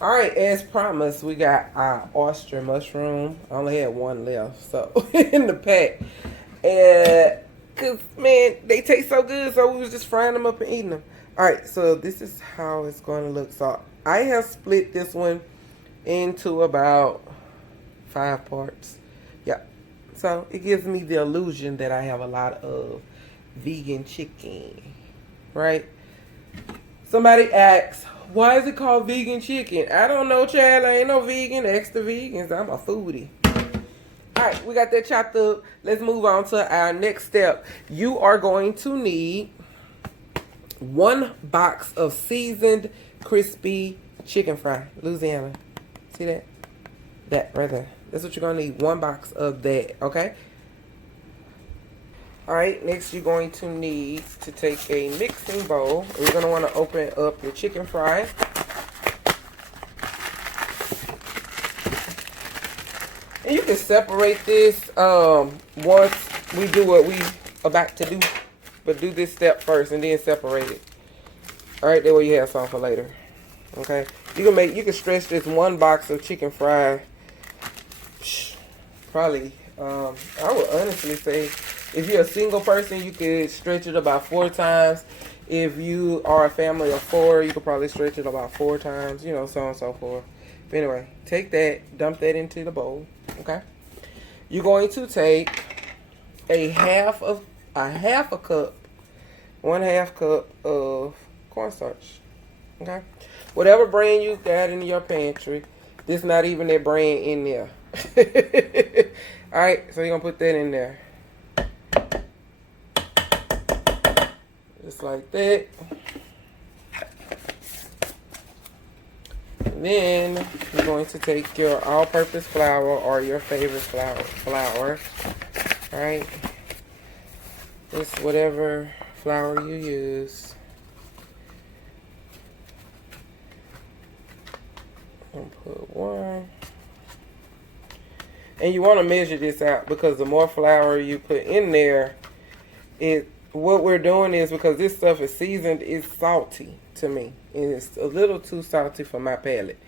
All right, as promised, we got our oyster mushroom. I only had one left, so in the pack. And cause man, they taste so good, so we was just frying them up and eating them. All right, so this is how it's going to look. So I have split this one into about 5 parts. Yeah. So it gives me the illusion that I have a lot of vegan chicken, right? Somebody asks, why is it called vegan chicken? I don't know, child. I ain't no vegan. Ask the vegans. I'm a foodie. All right, we got that chopped up. Let's move on to our next step. You are going to need 1 box of seasoned crispy chicken fry. Louisiana. See that? That right there. That's what you're going to need. 1 box of that, okay? All right, next you're going to need to take a mixing bowl. You're going to want to open up your chicken fry. And you can separate this once we do what we about to do. But do this step first and then separate it. All right, that way you have some for later. Okay, you can stretch this 1 box of chicken fry. Probably, I would honestly say, if you're a single person, you could stretch it about 4 times. If you are a family of 4, you could probably stretch it about 4 times. You know, so on and so forth. But anyway, take that, dump that into the bowl. Okay, you're going to take a half a cup, 1/2 cup of cornstarch. Okay, whatever brand you got in your pantry. There's not even that brand in there. All right, so you're gonna put that in there, just like that. And then you're going to take your all-purpose flour or your favorite flour. All right, just whatever flour you use. And put 1. And you want to measure this out because the more flour you put in there, what we're doing is, because this stuff is seasoned, it's salty to me. And it's a little too salty for my palate.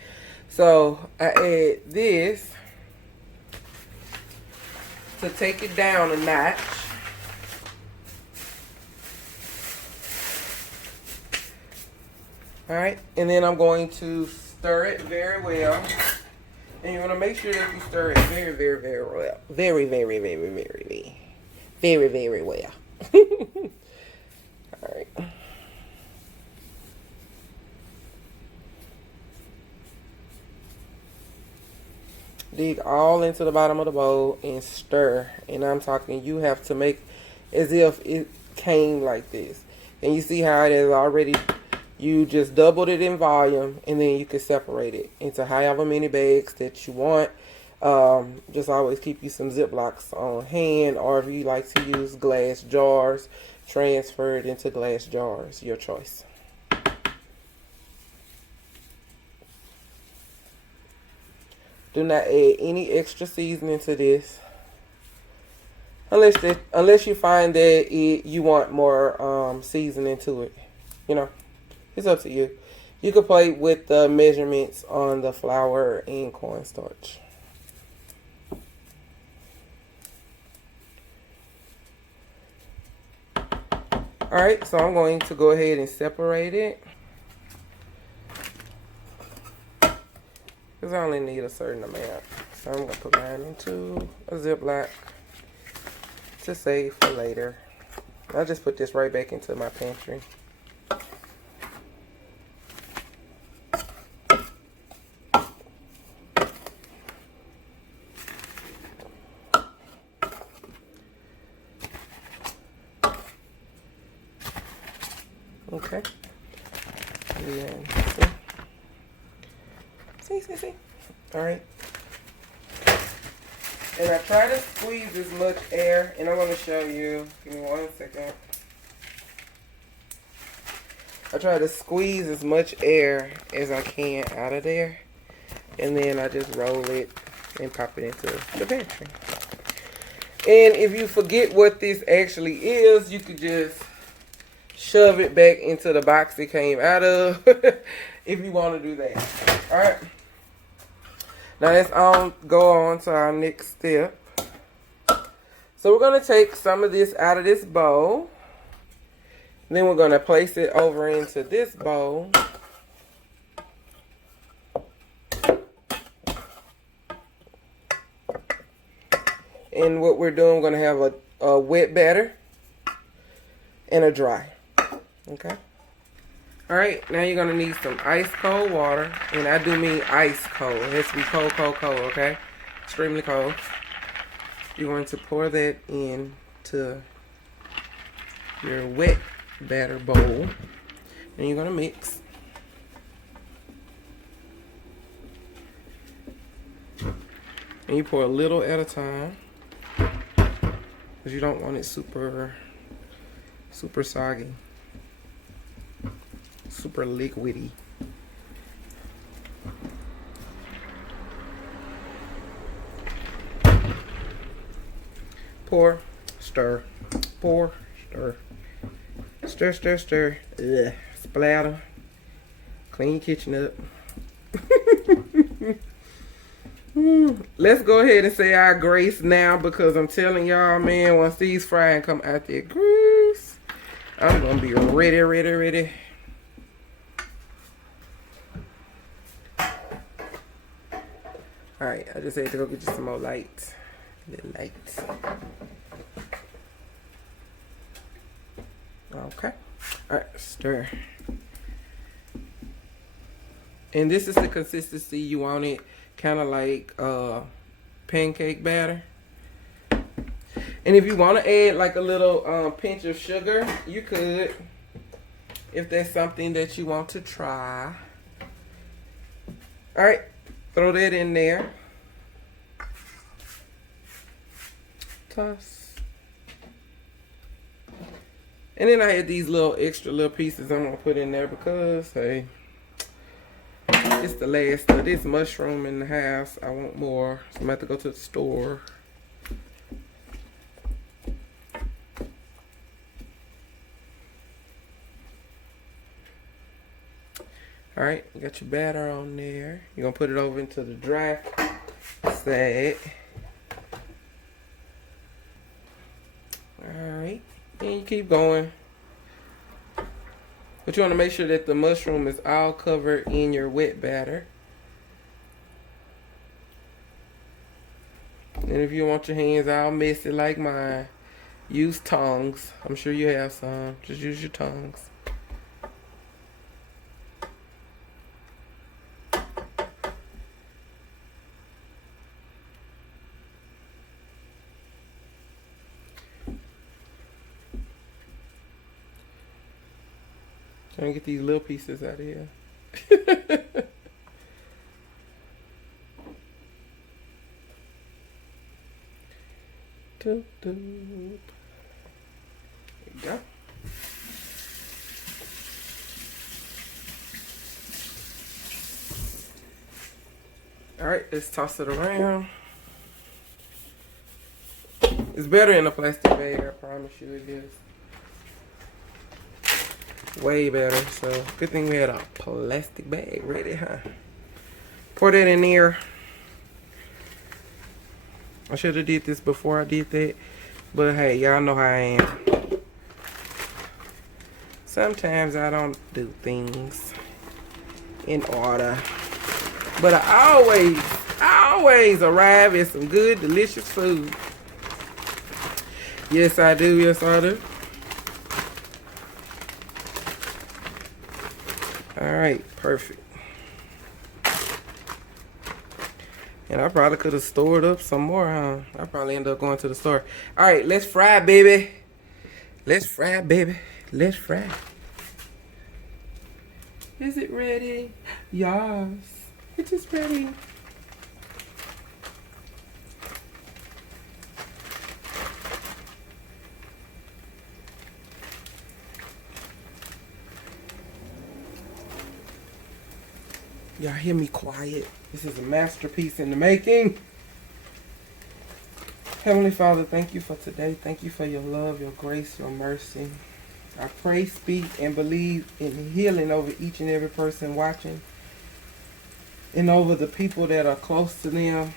So I add this to take it down a notch. Alright, and then I'm going to stir it very well. And you want to make sure that you stir it very, very, very well. Very, very, very, very, very, very well. Alright. Dig all into the bottom of the bowl and stir. And I'm talking, you have to make as if it came like this. And you see how it is already. You just doubled it in volume, and then you can separate it into however many bags that you want. Just always keep you some Ziplocs on hand, or if you like to use glass jars, transfer it into glass jars. Your choice. Do not add any extra seasoning to this, unless you find that you want more seasoning to it. You know. It's up to you. You can play with the measurements on the flour and cornstarch. Alright, so I'm going to go ahead and separate it. Because I only need a certain amount. So I'm going to put mine into a Ziploc to save for later. I'll just put this right back into my pantry. Okay. And see. All right. And I try to squeeze as much air, and I'm going to show you. Give me 1 second. I try to squeeze as much air as I can out of there, and then I just roll it and pop it into the pantry. And if you forget what this actually is, you could just shove it back into the box it came out of. It if you want to do that. All right. Now let's go on to our next step. So we're going to take some of this out of this bowl. Then we're going to place it over into this bowl. And what we're doing, we're going to have a wet batter and a dry. Okay. All right. Now you're going to need some ice cold water. And I do mean ice cold. It has to be cold, cold, cold. Okay. Extremely cold. You're going to pour that into your wet batter bowl. And you're going to mix. And you pour a little at a time. Because you don't want it super soggy. Super liquidy. Pour, stir, pour, stir. Stir, stir, stir. Ugh. Splatter. Clean your kitchen up. Let's go ahead and say our grace now, because I'm telling y'all, man, once these frying come out there grease, I'm gonna be ready, ready, ready. Alright, I just had to go get you some more lights. Little lights. Okay. Alright, stir. And this is the consistency you want it. Kind of like pancake batter. And if you want to add like a little pinch of sugar, you could, if that's something that you want to try. All right, throw that in there. Toss. And then I had these little extra little pieces I'm gonna put in there because, hey, it's the last of this mushroom in the house. I want more, so I'm gonna have to go to the store. All right, you got your batter on there. You're gonna put it over into the dry side. All right, and you keep going. But you want to make sure that the mushroom is all covered in your wet batter. And if you want your hands all messy like mine, use tongs. I'm sure you have some. Just use your tongs. Trying to get these little pieces out of here. There you go. All right, let's toss it around. It's better in a plastic bag, I promise you it is. Way better. So good thing we had a plastic bag ready, huh? Pour that in there. I should have did this before I did that, but hey, y'all know how I am. Sometimes I don't do things in order, but I always arrive at some good, delicious food. Yes, I do. Yes, I do. All right, perfect. And I probably could have stored up some more, huh? I probably end up going to the store. All right, let's fry, baby. Let's fry, baby. Let's fry. Is it ready? Yes, it is ready. Y'all hear me quiet? This is a masterpiece in the making. Heavenly Father, thank you for today. Thank you for your love, your grace, your mercy. I pray, speak, and believe in healing over each and every person watching and over the people that are close to them.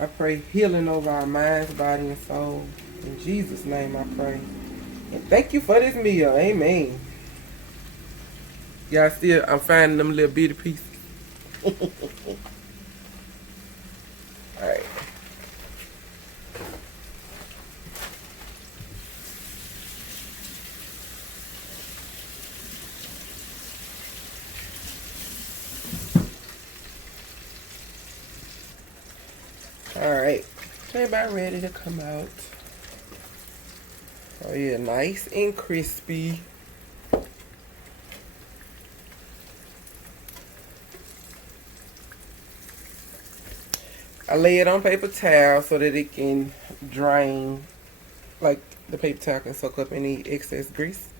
I pray healing over our minds, body, and soul. In Jesus' name I pray. And thank you for this meal. Amen. Y'all still, I'm finding them little bitty pieces. Alright. Alright. They about ready to come out. Oh yeah, nice and crispy. I lay it on paper towel so that it can drain, like the paper towel can soak up any excess grease.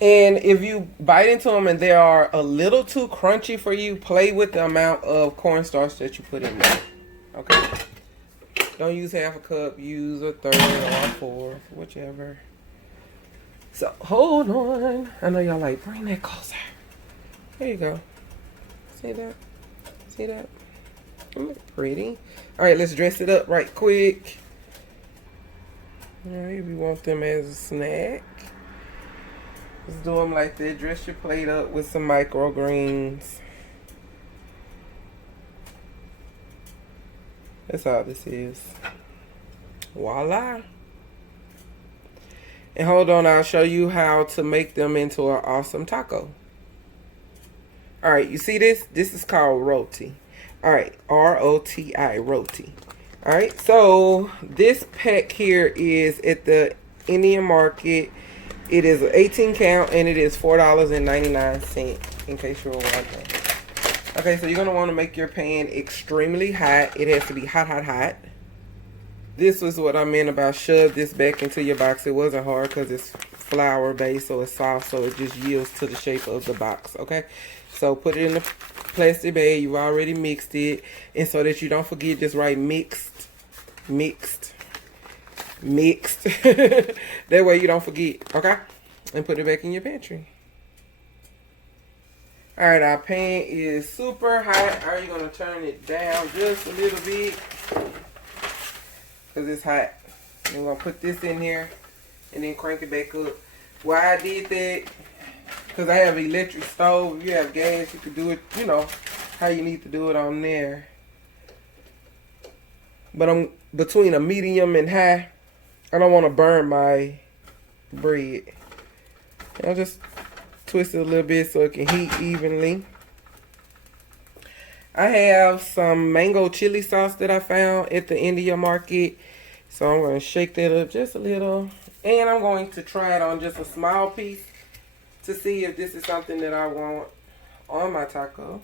And if you bite into them and they are a little too crunchy for you, play with the amount of cornstarch that you put in there. Okay? Don't use half a cup, use a third or a fourth, whichever. So, hold on. I know y'all like, bring that closer. There you go. See that? See that? Look pretty. Alright, let's dress it up right quick. Alright, we want them as a snack. Let's do them like that. Dress your plate up with some microgreens. That's all this is. Voila. And hold on, I'll show you how to make them into an awesome taco. Alright, you see this? This is called Roti. Alright, R-O-T-I, Roti. Alright, so this pack here is at the Indian market. It is an 18 count and it is $4.99 in case you're wondering. Okay, so you're going to want to make your pan extremely hot. It has to be hot, hot, hot. This was what I meant about shove this back into your box. It wasn't hard because it's flour based, so it's soft, so it just yields to the shape of the box, okay? So put it in the plastic bag. You've already mixed it. And so that you don't forget, just write mixed, mixed, mixed. That way you don't forget, okay? And put it back in your pantry. Alright, our pan is super hot. Are you going to turn it down just a little bit? Because it's hot. And we're going to put this in here and then crank it back up. Why I did that, because I have an electric stove. If you have gas, you can do it, you know, how you need to do it on there. But I'm between a medium and high. I don't want to burn my bread. I'll just twist it a little bit so it can heat evenly. I have some mango chili sauce that I found at the India market. So I'm going to shake that up just a little. And I'm going to try it on just a small piece to see if this is something that I want on my taco.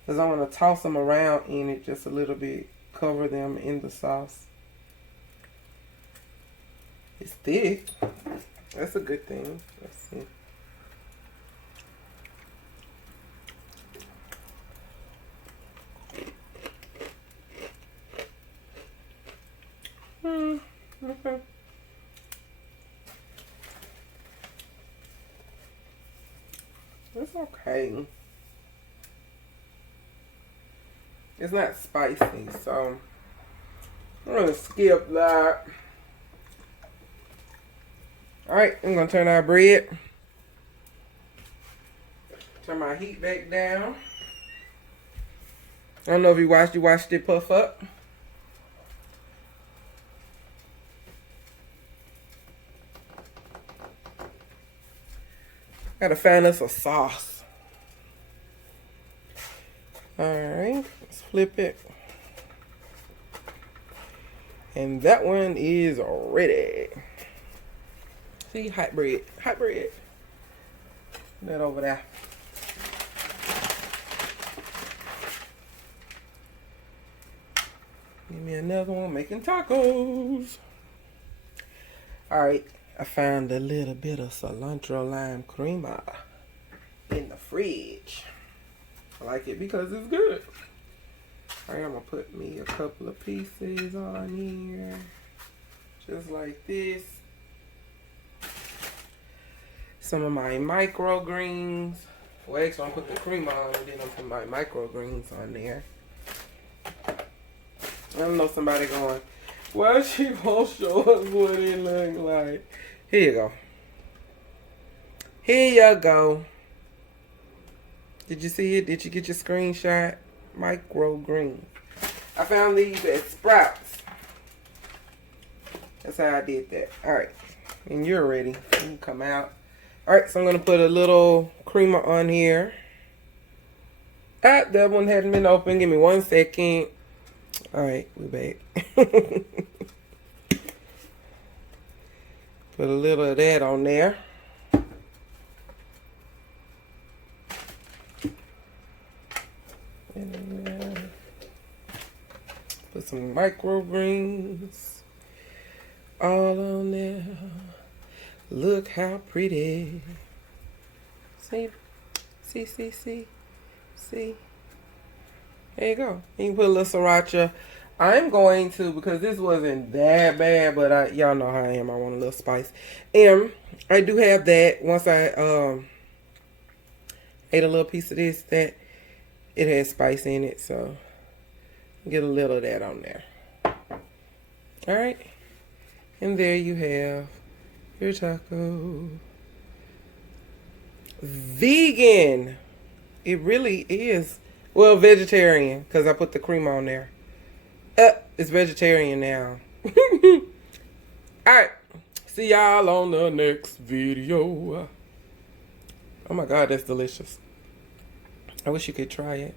Because I want to toss them around in it just a little bit. Cover them in the sauce. It's thick. That's a good thing. Let's see. Okay. It's okay. It's not spicy, so I'm gonna skip that. Alright, I'm gonna turn our bread. Turn my heat back down. I don't know if you watched it puff up. Gotta find us a sauce. Alright, let's flip it. And that one is ready. See, hot bread. Hot bread. That over there. Give me another one making tacos. Alright, I found a little bit of cilantro lime creamer in the fridge. I like it because it's good. Alright, I'm gonna put me a couple of pieces on here. Just like this. Some of my microgreens. Well, actually, I'm gonna put the cream on and then I'm put my microgreens on there. I don't know, somebody going, well, she won't show us what it look like. Here you go. Here you go. Did you see it? Did you get your screenshot? Microgreens. I found these at Sprouts. That's how I did that. Alright. And you're ready. You can come out. Alright, so I'm going to put a little creamer on here. Ah, that one hadn't been open. Give me 1 second. Alright, we're back. Put a little of that on there. And put some microgreens all on there. Look how pretty. See? See? There you go. You can put a little sriracha. I'm going to, because this wasn't that bad, but y'all know how I am. I want a little spice. And I do have that. Once I ate a little piece of this, that it has spice in it. So get a little of that on there. Alright. And there you have your taco. Vegan. It really is. Well, vegetarian, because I put the cream on there. It's vegetarian now. Alright. See y'all on the next video. Oh my God, that's delicious. I wish you could try it.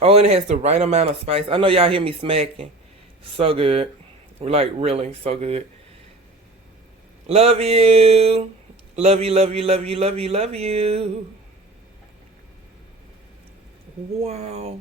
Oh, and it has the right amount of spice. I know y'all hear me smacking. So good. Like, really, so good. Love you. Love you, love you, love you, love you, love you. Wow.